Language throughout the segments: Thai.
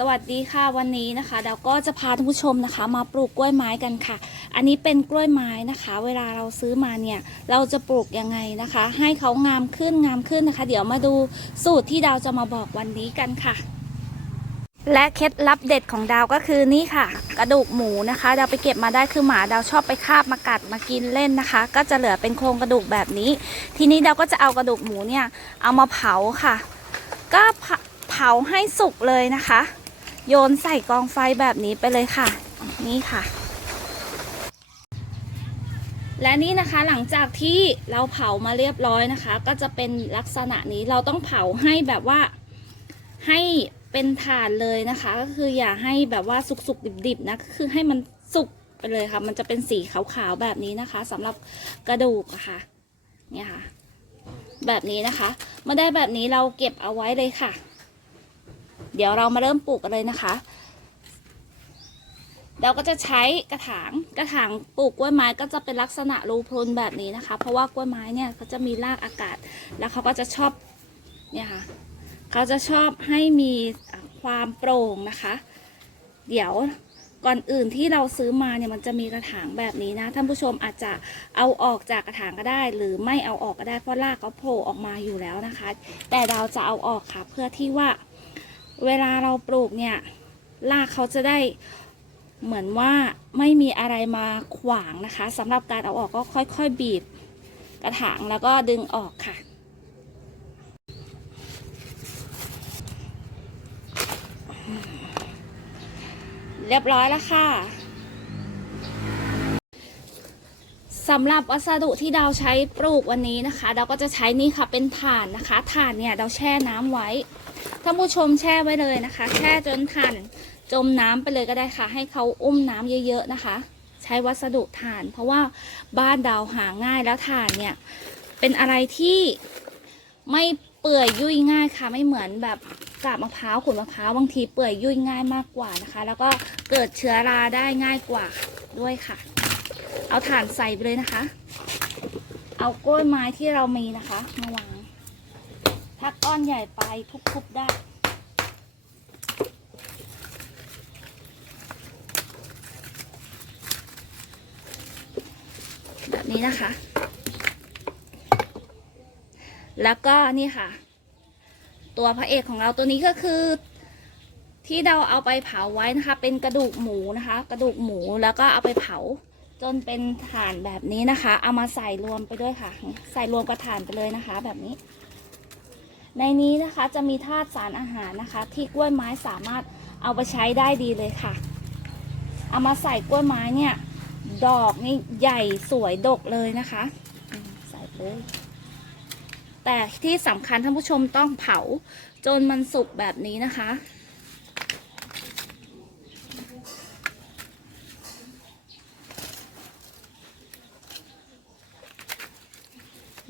สวัสดีค่ะวันนี้นะคะ เราก็จะพาท่านผู้ชมนะคะ มาปลูกกล้วยไม้กันค่ะ อันนี้เป็นกล้วยไม้นะคะ เวลาเราซื้อมาเนี่ยเราจะปลูกยังไงนะคะ ให้เขางามขึ้นงามขึ้นนะคะ เดี๋ยวมาดูสูตรที่ดาวจะมาบอกวันนี้กันค่ะ และเคล็ดลับเด็ดของดาวก็คือนี่ค่ะ กระดูกหมูนะคะดาวไปเก็บมาได้คือหมาดาวชอบไปคาบมากัดมากินเล่นนะคะ ก็จะเหลือเป็นโครงกระดูกแบบนี้ ทีนี้ดาวก็จะเอากระดูกหมูเนี่ยเอามาเผาค่ะ ก็เผาเผาให้สุกเลยนะคะ โยนใส่กองไฟแบบนี้ไปเลยค่ะ นี่ค่ะ และนี่นะคะหลังจากที่เราเผามาเรียบร้อยนะคะ ก็จะเป็นลักษณะนี้เราต้องเผาให้แบบว่าให้เป็นถ่านเลยนะคะ ก็คืออย่าให้แบบว่าสุกๆดิบๆนะคือให้มันสุกไปเลยค่ะ มันจะเป็นสีขาวๆแบบนี้นะคะสำหรับกระดูกอะค่ะเนี่ยค่ะ แบบนี้นะคะ เมื่อได้แบบนี้เราเก็บเอาไว้เลยค่ะ เดี๋ยวเรามาเริ่มปลูกกันเลยนะคะ เราก็จะใช้กระถางกระถางปลูกกล้วยไม้ก็จะเป็นลักษณะรูพรุนแบบนี้นะคะ เพราะว่ากล้วยไม้เนี่ยเขาจะมีรากอากาศ แล้วเขาก็จะชอบเนี่ยค่ะเขาจะชอบให้มีความโปร่งนะคะ เดี๋ยวก่อนอื่นที่เราซื้อมาเนี่ยมันจะมีกระถางแบบนี้นะท่านผู้ชมอาจจะเอาออกจากกระถางก็ได้ หรือไม่เอาออกก็ได้เพราะรากเขาโผล่ออกมาอยู่แล้วนะคะ แต่เราจะเอาออกค่ะเพื่อที่ว่า เวลาเราปลูกเนี่ยรากเขาจะได้เหมือนว่าไม่มีอะไรมาขวางนะคะสำหรับการเอาออกก็ค่อยๆบีบกระถางแล้วก็ดึงออกค่ะ เรียบร้อยแล้วค่ะ สำหรับวัสดุที่ดาวใช้ปลูกวันนี้นะคะดาวก็จะใช้นี่ค่ะเป็นถ่านนะคะถ่านเนี่ยดาวแช่น้ำไว้ท่านผู้ชมแช่ไว้เลยนะคะ แช่จนถ่านจมน้ำไปเลยก็ได้ค่ะ ให้เขาอุ้มน้ำเยอะ ๆนะคะ ใช้วัสดุถ่าน เพราะว่าบ้านดาวหาง่ายแล้วถ่านเนี่ยเป็นอะไรที่ไม่เปื่อยยุ่ยง่ายค่ะ ไม่เหมือนแบบกาบมะพร้าวขุนมะพร้าวบางทีเปื่อยยุ่ยง่ายมากกว่านะคะ แล้วก็เกิดเชื้อราได้ง่ายกว่าด้วยค่ะ เอาถ่านใส่ไปเลยนะคะ เอากล้วยไม้ที่เรามีนะคะมาวางถ้าก้อนใหญ่ไปทุบๆได้ แบบนี้นะคะ แล้วก็นี่ค่ะ ตัวพระเอกของเราตัวนี้ก็คือที่เราเอาไปเผาไว้นะคะ เป็นกระดูกหมูนะคะ กระดูกหมูแล้วก็เอาไปเผา จนเป็นถ่านแบบนี้นะคะ เอามาใส่รวมไปด้วยค่ะ ใส่รวมกับถ่านไปเลยนะคะ แบบนี้ ในนี้นะคะจะมีธาตุสารอาหารนะคะ ที่กล้วยไม้สามารถเอาไปใช้ได้ดีเลยค่ะ เอามาใส่กล้วยไม้เนี่ย ดอกนี่ใหญ่สวยดกเลยนะคะ ใส่เลย แต่ที่สำคัญท่านผู้ชมต้องเผาจนมันสุกแบบนี้นะคะ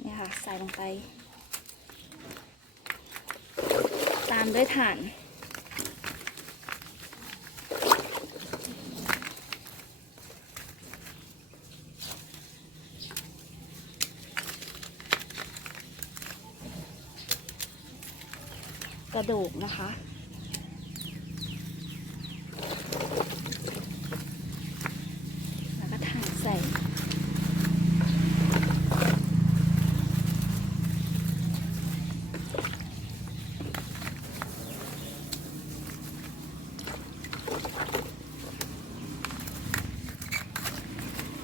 เนี่ย ค่ะ ใส่ลงไป ตามด้วยถ่าน กระดูกนะคะ แล้วก็ถ่านใส่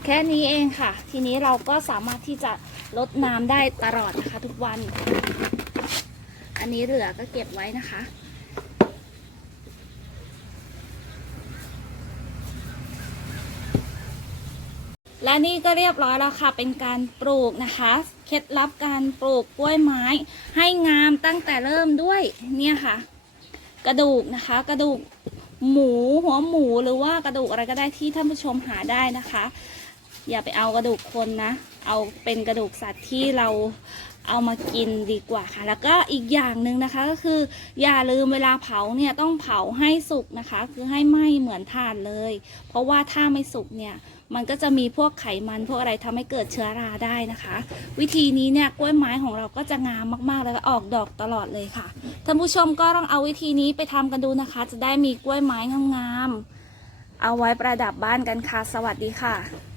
แค่นี้เองค่ะ ทีนี้เราก็สามารถที่จะลดน้ำได้ตลอดนะคะทุกวัน อันนี้เหลือก็เก็บไว้นะคะและนี่ก็เรียบร้อยแล้วค่ะ เป็นการปลูกนะคะ เคล็ดลับการปลูกกล้วยไม้ ให้งามตั้งแต่เริ่มด้วยเนี่ยค่ะ กระดูกนะคะ กระดูกหมูหัวหมูหรือว่ากระดูกอะไรก็ได้ที่ท่านผู้ชมหาได้นะคะ อย่าไปเอากระดูกคนนะ เอาเป็นกระดูกสัตว์ที่เราเอามากินดีกว่าค่ะ แล้วก็อีกอย่างหนึ่งนะคะก็คือ อย่าลืมเวลาเผาเนี่ยต้องเผาให้สุกนะคะ คือให้ไหม้เหมือนถ่านเลย เพราะว่าถ้าไม่สุกเนี่ยมันก็จะมีพวกไขมันพวกอะไรทำให้เกิดเชื้อราได้นะคะ วิธีนี้เนี่ยกล้วยไม้ของเราก็จะงามมากๆ แล้วก็ออกดอกตลอดเลยค่ะท่านผู้ชมก็ลองเอาวิธีนี้ไปทำกันดูนะคะ จะได้มีกล้วยไม้งามๆเอาไว้ประดับบ้านกันค่ะ สวัสดีค่ะ